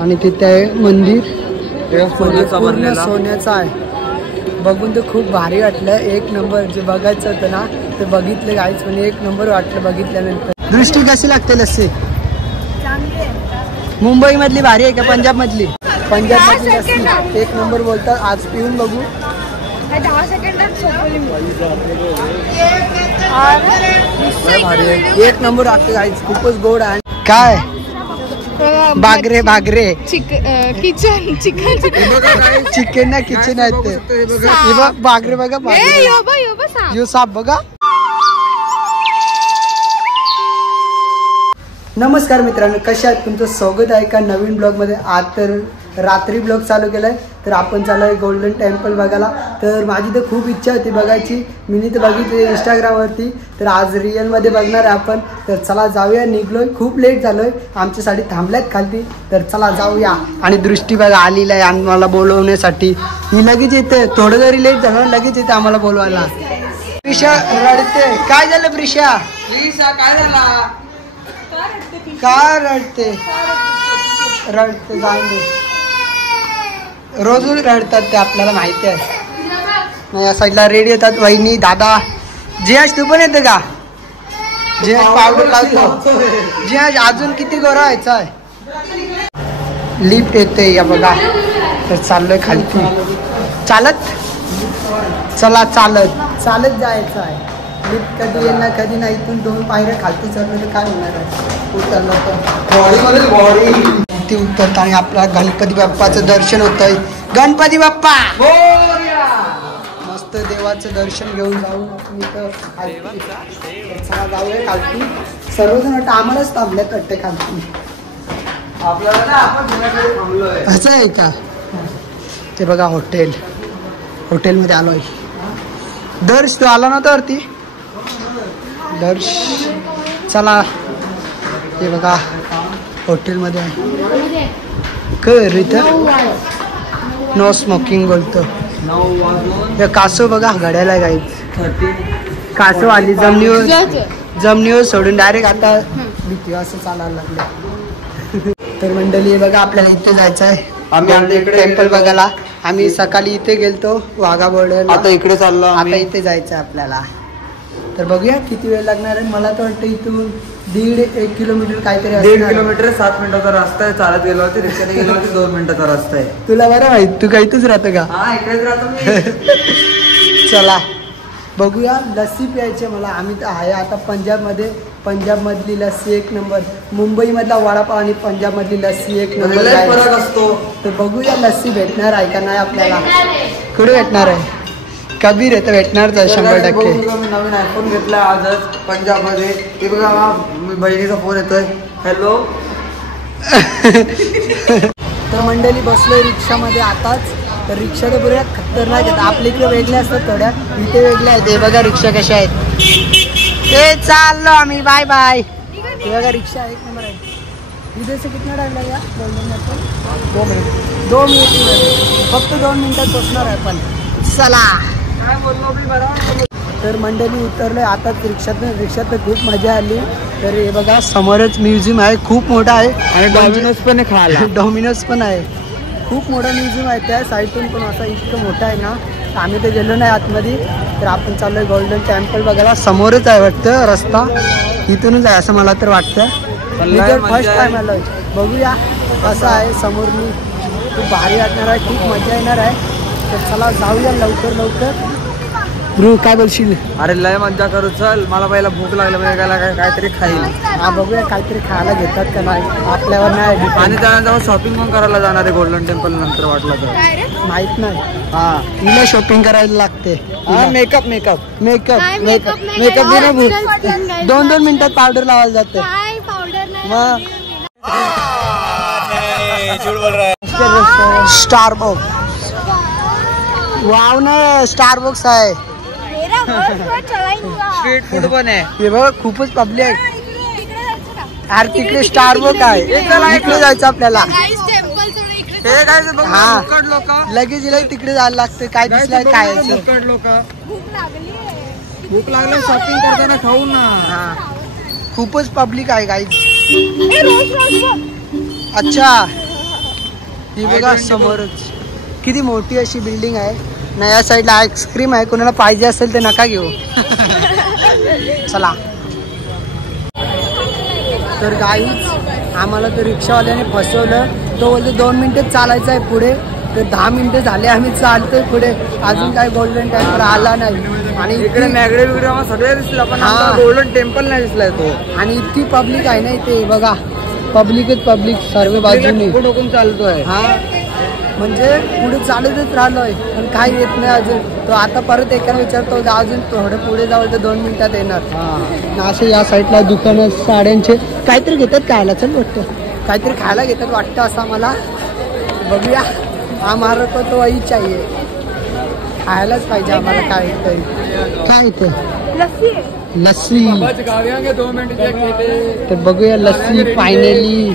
आणि तिथे आहे मंदिर, पूर्ण सोन्याचं आहे. बघून तर खूप भारी वाटलं. एक नंबर. जे बघायचं होतं ना ते बघितलं गाईच, पण एक नंबर वाटलं बघितल्यानंतर. दृष्टी कशी लागते लस्सी? मुंबई मधली भारी आहे का पंजाब मधली? पंजाब मधली लस्सी एक नंबर बोलतात. आज पिऊन बघू. 10 सेकंदात एक नंबर वाटते गाईच. खूपच गोड आहे. काय बागरे बागरे किचन चिकन ना किचन आहे ते. बागरे बघा, यो साप बघा. नमस्कार मित्रांनो, कशा आहेत? तुमचं स्वागत आहे का नवीन ब्लॉगमध्ये. आज तर रात्री ब्लॉग चालू केलाय. तर आपण चालू आहे गोल्डन टेम्पल बघायला. तर माझी तर खूप इच्छा होती बघायची. मी तर बघितली इंस्टाग्रामवरती. तर आज रिअलमध्ये बघणार आहे आपण. तर चला जाऊया. निघलोय, खूप लेट झालोय. आमच्यासाठी थांबल्यात खालती. तर चला जाऊया. आणि दृष्टी बघा आलेला आहे आम्हाला बोलवण्यासाठी. मी लगेच येते. थोडं जरी लेट झालं लगेच येते आम्हाला बोलवायला. प्रिशा रडते. काय झालं प्रिशा? काय झाला? काय रडते? रडते जाऊन दे. रोज रडतात ते आपल्याला माहिती आहे. या साईडला रेडी येतात वहिनी, दादा. जियाज तू पण येते का? जियाज पावडर लावतो. जियाज अजून किती गोरा व्हायचा आहे. लिफ्ट येते या बघा. तर चाललोय खालती चालत. चला चालत चालत जायचं आहे. लिफ्ट कधी येणार कधी नाही. इथून 2 पायऱ्या खालती चढलं तर काय होणार आहे. उतरलं तर बॉडी ती उतरत आणि आपल्या गणपती बाप्पाचं दर्शन होत आहे. गणपती बाप्पा मस्त देवाचं दर्शन घेऊन जाऊ. चला जाऊया खालती. सर्वजण वाटतं आम्हालाच थांबल्यात वाटते खालती. असं आहे का? ते बघा हॉटेल. हॉटेलमध्ये आलोय. दर्श तू आला नव्हता वरती? दर्श चला. हे बघा हॉटेलमध्ये आहे. कर इथं नो स्मोकिंग बोलतो. कासव बघा घड्याला गाईच. कासव आली जमिनीवर सोडून डायरेक्ट आता भीती असं चालायला लागले. तर मंडळी बघा आपल्याला इथे जायचं आहे. आम्ही टेम्पल बघायला. आम्ही सकाळी इथे गेलतो वाघा बॉर्डर. आता इकडे चाललो. आता इथे जायचं आहे आपल्याला. तर बघूया किती वेळ लागणार आहे. मला तर वाटतं इथून 1.5 किलोमीटर काहीतरी. 1.5 किलोमीटर 7 मिनिटाचा रस्ता आहे. चालत गेलो होते, रिक्षाने गेलो होते 2 मिनिटाचा रस्ता आहे. तुला बरं माहित, तू काहीतच राहतं का? हा इकडेच राहतो मी. चला बघूया. लस्सी प्यायची मला. आम्ही तर आहे आता पंजाबमध्ये. पंजाब मधली लस्सी एक नंबर. मुंबई मधला वडापाव आणि पंजाब मधली लस्सी एक नंबर फरक असतो. तर बघूया लस्सी भेटणार आहे का नाही आपल्याला. कुठे भेटणार आहे? कबीर आहे तर भेटणारच आहे 100%. मी नवीन आयफोन घेतला आजच पंजाब मध्ये. हे बघा मी बहिणीचा फोन येतोय. हॅलो. तर मंडळी बसलोय रिक्षामध्ये आताच. तर रिक्षा तर बऱ्या खतरनाक आहेत. आपल्या इकडे वेगळ्या असतात थोड्या, इथे वेगळ्या आहेत. हे बघा रिक्षा कशा आहेत. ते चाललो आम्ही. Bye bye. हे बघा रिक्षा एक नंबर आहे. इथे से कितना टाइम लागेगा? 2 मिनिट. 2 मिनिट फक्त 2 मिनिटात पोचणार आहे पण. चला. तर मंडळी उतरलोय आता रिक्षात खूप मजा आली. तर हे बघा समोरच म्युझियम आहे. खूप मोठा आहे. आणि डॉमिनोज पण खायला. डॉमिनोज पण आहे. खूप मोठा म्युझियम आहे. त्या साईडतून पण असं इतकं मोठं आहे ना. आम्ही तर गेलो नाही आतमध्ये. तर आपण चाललोय गोल्डन टेम्पल बघायला. समोरच आहे वाटतं रस्ता. इथूनच आहे असं मला तर वाटतं. मी तर फर्स्ट टाइम आलोय. बघूया कसं आहे समोर. मी खूप भारी वाटणार आहे. खूप मजा येणार आहे. तर चला जाऊया लवकर लवकर. ध्रुव काय बोलशील? अरे लय मजा करू. चल मला पहिला भूक लागली म्हणजे काहीतरी खाईल. हा बघूया काहीतरी खायला घेतात का नाही आपल्यावर नाही. आणि त्यानंतर शॉपिंग पण करायला जाणार आहे गोल्डन टेम्पल नंतर वाटलं तर. माहित नाही. हा हिला शॉपिंग करायला लागते. मेकअप दे. 2 मिनिटात पावडर लावायला जाते. स्टारबक्स. वाव ना स्टारबक्स आहे. स्ट्रीट फूड पण आहे. हे बघ खूपच पब्लिक आहे. अरे तिकडे स्टारबक्स आहे. इकडे जायचं आपल्याला. हा लगेच तिकडे जायला लागतं. काय दिसलंय काय भूक लागली शॉपिंग करताना खाऊ ना. खूपच पब्लिक आहे गाईज. अच्छा ही बघा समोरच किती मोठी अशी बिल्डिंग आहे ना. या साईडला आईस्क्रीम आहे, कोणाला पाहिजे असेल तर नका घेऊ. चला तर गाईच आम्हाला तर रिक्षावाल्याने फसवलं. तो बोलतो 2 मिनिटं चालायचं आहे पुढे, तर 10 मिनिटं झाले आम्ही चालतोय पुढे, अजून काय गोल्डन टेम्पल आला नाही. आणि इकडे मॅगडे बिगडे आम्हाला सगळे दिसलं पण गोल्डन टेम्पल नाही दिसलाय तो. आणि इतकी पब्लिक आहे ना इथे बघा, पब्लिकच पब्लिक सर्व बाजूने टोकून चालतोय. हा म्हणजे पुढे चालतच राहिलोय पण काही येत नाही अजून. तो आता परत एकाला विचारतो अजून थोडं पुढे जावं तर 2 मिनिटात येणार. असे या साईडला दुकानं साड्यांचे काहीतरी घेतात खायला, चल वाटतं काहीतरी खायला घेतात वाटतं असं मला. बघूया आम्हाला तो वही चाहिए, खायलाच पाहिजे आम्हाला काहीतरी. काय इथे लस्सी. तर बघूया लस्सी. फायनली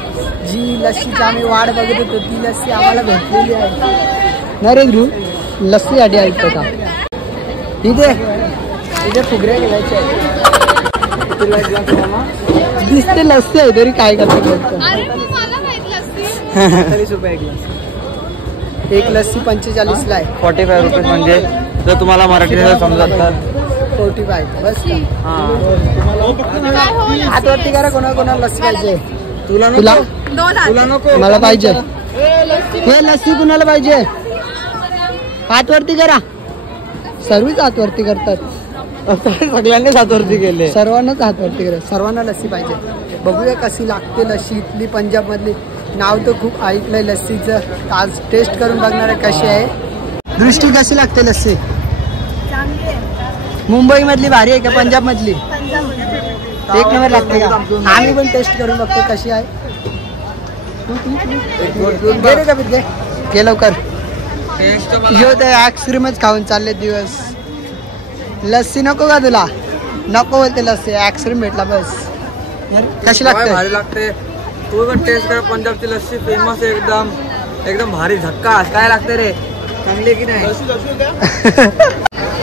जी लस्सीची आम्ही वाट बघत होतो ती लस्सी आम्हाला भेटलेली आहे. नाही रे ध्रुव, लस्सी आधी ऐकतो का इथे इथे फुगऱ्या गेलायचे दिसते लस्सी आहे तरी काय करतो. 40 रुपये एक लस्सी 45 ला आहे. 45 रुपये म्हणजे जर तुम्हाला मराठीला समजत तर 45 बस. हातवरती करा कोणाला लस्सी पाहिजे. तुला नको मला पाहिजे. हे लस्सी कुणाला पाहिजे हातवरती करा. सर्वच हातवरती करतात. सगळ्यांनीच हातवरती केले. सर्वांनाच हातवरती केलं. सर्वांना लस्सी पाहिजे. बघूया कशी लागते लस्सी इथली पंजाब मधली. नाव तर खूप ऐकलंय लस्सीचं. आज टेस्ट करून बघणार आहे कशी आहे. दृष्टी कशी लागते लस्सी. मुंबई मधली भारी आहे का पंजाब मधली. एक नंबर लागते का. आम्ही पण टेस्ट करून बघतो कशी आहे. घे रे कपित घे लवकर. यो ते आईस्क्रीमच खाऊन चालले दिवस. लस्सी नको का तुला. नको बोलते लस्सी, आईस्क्रीम भेटला बस. कशी लागते. भारी लागते. तू पण टेस्ट कर. पंजाबची लस्सी फेमस आहे एकदम एकदम भारी झक्कास. काय लागते रे, चांगली की नाही.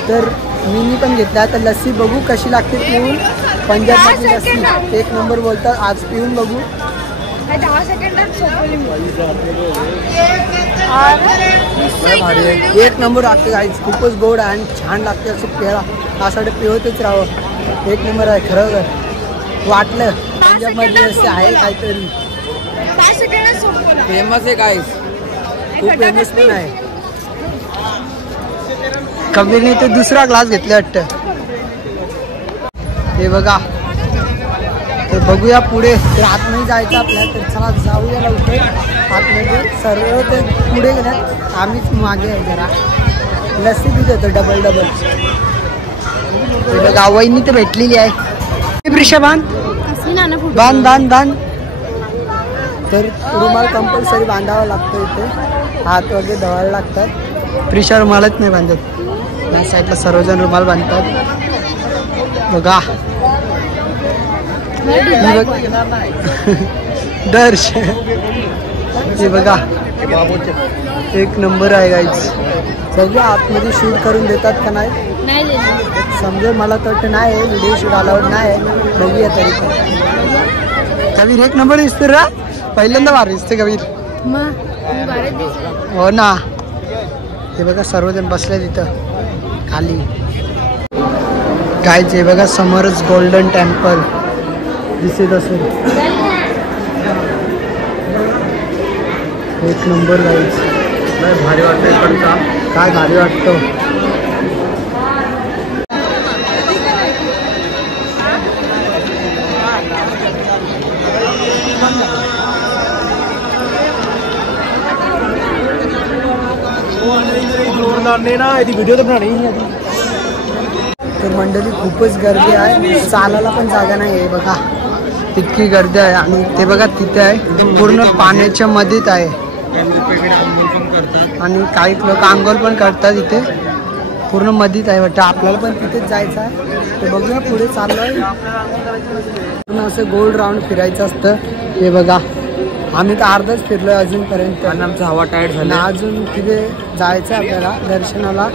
तर मी पण घेतला तर लस्सी बघू कशी लागते पिऊन. पंजाबची लस्सी एक नंबर बोलतात. आज पिऊन बघू. 10 सेकंदात सोपवली. एक नंबर लागते गाईज. खूपच गोड आहे आणि छान लागते. असं प्यायला त्यासाठी पिवतच राहावं. एक नंबर आहे खरं वाटलं. पंजाबमध्ये असे आहे काहीतरी 5 सेकंदात सोपवलं. फेमस आहे गाईस. खूप फेमस पण आहे. कबीरने ते दुसरा ग्लास घेतला वाटतं. हे बघा. तर बघूया पुढे. तर आतमध्ये जायचं आपल्याला. तर चला जाऊया लवकर आतमध्ये. सर्व ते पुढे गेल्यात आम्हीच मागे आहे जरा. लस्सी पित होतो डबल. बघा वहिनी तर भेटलेली आहे. प्रिशा बांध. तर रुमाल कंपल्सरी बांधावा लागतो इथे. हात वगैरे धुवायला लागतात. प्रिशा रुमालच नाही बांधत. या साईडला सर्वजण रुमाल बांधतात. बघा दर्श हे बघा एक नंबर आहे गाईज. बघूया आतमध्ये शूट करून देतात का नाही समजेल. मला तर नाही आहे व्हिडिओ शूट अलाउड नाही. बघूया तरी पण. कबीर एक नंबर दिसतो रा. पहिल्यांदा भारी दिसते कबीर. हो ना. हे बघा सर्वजण बसले तिथं खाली. गाईज हे बघा समोरच गोल्डन टेम्पल दिसत असेल. एक नंबर गाईज. भारी वाटतं इकडचा. काय भारी वाटतं. तर मंडळी खूपच गर्दी आहे. चालायला पण जागा नाही आहे बघा. तितकी गर्दी आहे. आणि ते बघा तिथे आहे पूर्ण पाण्याच्या मध्येच आहे. आणि काही लोक आंघोळ पण करतात इथे. पूर्ण मध्येच आहे वाटतं. आपल्याला पण तिथेच जायचं आहे. ते बघूया पुढे चाललोय. पूर्ण असं गोल राऊंड फिरायचं असतं. हे बघा आम्ही तर अर्धच फिरलोय अजूनपर्यंत. आणि आमचं हवा टाईट झालं. अजून तिथे जायचं आपल्याला दर्शनाला.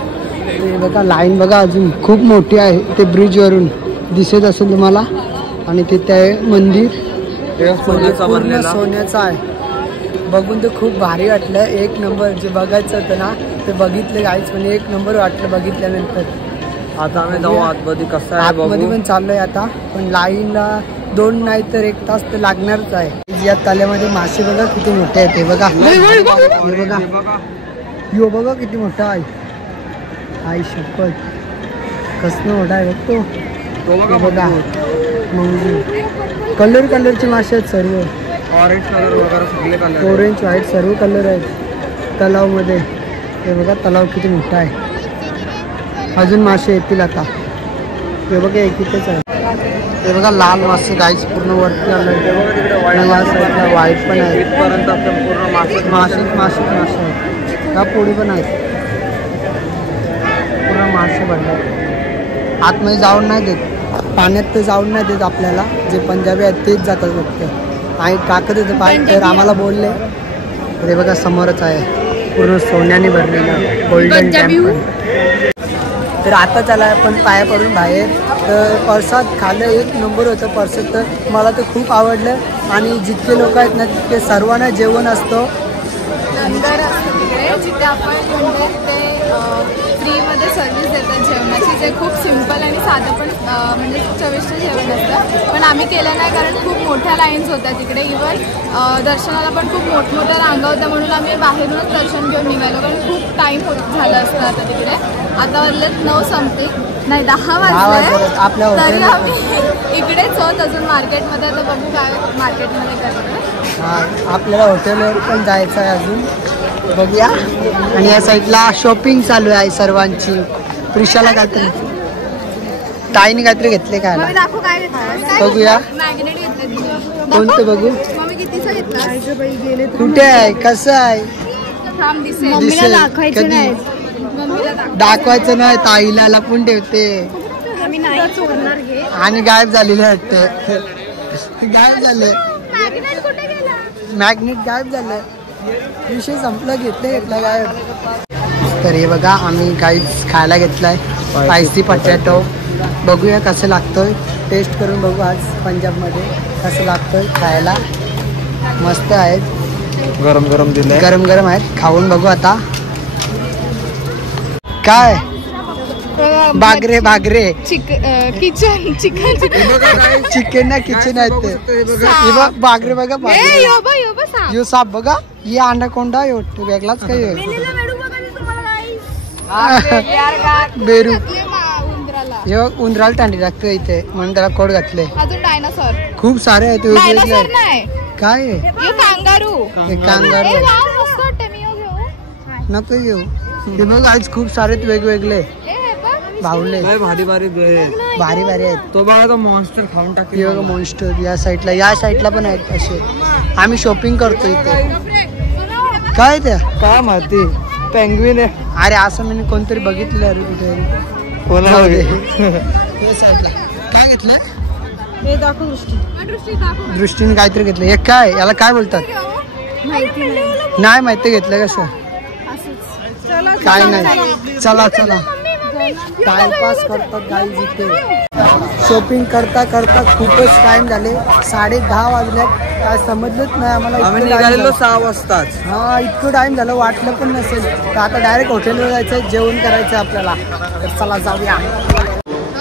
ते बघा लाईन बघा अजून खूप मोठी आहे. ते ब्रिज वरून दिसत असेल तुम्हाला. आणि तिथे आहे मंदिर. पूर्ण सोन्याचं आहे. बघून तर खूप भारी वाटलं. एक नंबर जे बघायचं होतं ना ते बघितलं गाईच, पण एक नंबर वाटलं बघितल्यानंतर. आता आम्ही जाऊ आतमध्ये. कसं आहे आतमध्ये पण चाललोय आता, पण लाईनला 2 नाही तर 1 तास तर लागणारच आहे. या तल्यामध्ये मासे बघा किती मोठे आहेत. हे बघा, हे बघा, यो बघा किती मोठा आहे. आई शपथ कसं मोठा आहे बघतो. तो बघा कलर कलरचे मासे आहेत सर्व. ऑरेंज कलर वगैरे सगळे कलर, ऑरेंज व्हाईट सर्व कलर आहेत तलावमध्ये. हे बघा तलाव किती मोठा आहे. अजून मासे येतील आता. हे बघा एक इथेच आहे. हे बघा लाल मासे गाईच पूर्ण वरती आलं. या साईडला व्हाईट पण आहे. इथपर्यंत पूर्ण मासे मासे मासे मासे आहेत. त्या पोळी पण आहेत. पूर्ण मासे भरले. आतमध्ये जाऊन नाही देत, पाण्यात तर जाऊन नाही देत आपल्याला. जे पंजाबी आहेत तेच जातात फक्त. आणि टाकत येतं पाय तर आम्हाला बोलले. हे बघा समोरच आहे पूर्ण सोन्याने भरलेलं गोल्डन टेम्पल. तर आता त्याला आपण पाया पडून बाहेर. तर प्रसाद खाल्लं एक नंबर होतं प्रसाद. तर मला तर खूप आवडलं. आणि जितके लोक आहेत ना तितके सर्वांना जेवण असतं. लंगर असतं तिकडे, जिथे आपण म्हणजे ते फ्रीमध्ये सर्व्हिस देतात जेवणाची. जे खूप सिम्पल आणि साधं पण म्हणजे चविष्ट जेवण असतं. पण आम्ही केलं नाही कारण खूप मोठ्या लाईन्स होत्या तिकडे. इवन दर्शनाला पण खूप मोठमोठ्या रांगा होत्या, म्हणून आम्ही बाहेरूनच दर्शन घेऊन निघालो. कारण खूप टाईम झालं असतं आता तिकडे. आता वाजलेत 9 संपतील, नाही 10 वाजले तरी आम्ही इकडेच होत अजून मार्केटमध्ये. आता बघू काय मार्केटमध्ये करतो. आपल्याला हॉटेलवर पण जायचं आहे अजून, बघूया. आणि या साईडला शॉपिंग चालू आहे सर्वांची. प्रिशाला काहीतरी ताईने काहीतरी घेतले काय दाखवू काय घेतलं. बघूया मॅग्नेट घेतलं. कोणतं बघू. मम्मी कितीचं घेतलं. कुठे आहे कसं आहे थांब दिसेल. दिसेल कधी. दाखवायचं नाही ताईला लपून ठेवते. आम्ही नाही चोरणार घे. आणि गायब झालेले वाटते. गायब झाले मॅग्नेट कुठे गेला. मॅग्नेट गायब झालं. विषय संपला. घेतलं गायब. तर हे बघा आम्ही काहीच खायला घेतलाय स्पायसी पटॅटो. बघूया कसं लागतोय. टेस्ट करून बघू आज पंजाबमध्ये कसं लागतोय खायला. मस्त आहेत. गरम गरम दिले. गरम गरम आहेत. खाऊन बघू आता. काय Bagre Bagre kitchen chicken chicken ना किचन आहेत ते. बघ बागरे बघा. यो साप बघा. ये अंडाकोंडा यो वेगळाच काही बेरू. हे उंदराला टांडी लागतं इथे म्हणून त्याला कोड घातले. अजून डायनासॉर खूप सारे आहेत वेगवेगळे. काय कांगारू. कांगारू नको घेऊ. हे बघ आज खूप सारे वेगवेगळे बाहुले. भारी भारी भारी भारी आहेत. तो बघा तो मॉन्स्टर खाऊन टाकले. बघा मॉन्स्टर. या साईडला पण आहेत असे. आम्ही शॉपिंग करतो इथे. काय त्या काय माहिती पेंग्विन आहे. अरे असं मी कोणतरी बघितलं अरे कुठे. काय घेतलं. दृष्टीने काहीतरी घेतलं. हे काय याला काय बोलतात नाही माहिती. घेतलं कसं काय नाही. चला चला टाइमपास करतात गाईज इथे. शॉपिंग करता करता खूपच टाइम झाले. 10:30 वाजल्यात. काय समजलंच नाही आम्हाला. आम्ही निघालेलो 6 वाजताच. हा इतकं टाइम झालं वाटलं पण नसेल. तर आता डायरेक्ट हॉटेलवर जायचं जेवण करायचं आपल्याला. तर चला जाऊया.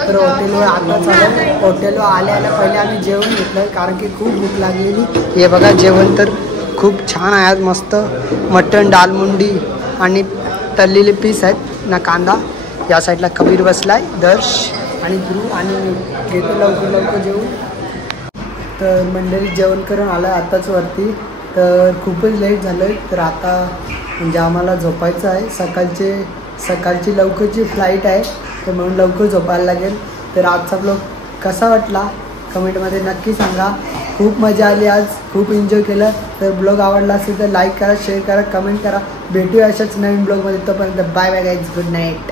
तर हॉटेलवर आता चालू. हॉटेलवर आल्या पहिले आम्ही जेवण घेतलं कारण की खूप भूक लागलेली. हे बघा जेवण तर खूप छान आहे आज. मस्त मटण दालमुंडी आणि तळलेले पीस आहेत ना कांदा. या साईडला कबीर बसलाय दर्श आणि ध्रुव आणि घेतो लवकर जेवून. तर मंडळी जेवण करून आलं आताच वरती. तर खूपच लेट झालं. तर आता म्हणजे आम्हाला झोपायचं आहे. सकाळची लवकरची फ्लाईट आहे तर म्हणून लवकर झोपायला लागेल. तर आजचा ब्लॉग कसा वाटला कमेंटमध्ये नक्की सांगा. खूप मजा आली आज. खूप एन्जॉय केलं. तर ब्लॉग आवडला असेल तर लाईक करा शेअर करा कमेंट करा. भेटूया अशाच नवीन ब्लॉगमध्ये. तोपर्यंत bye bye guys. Good night.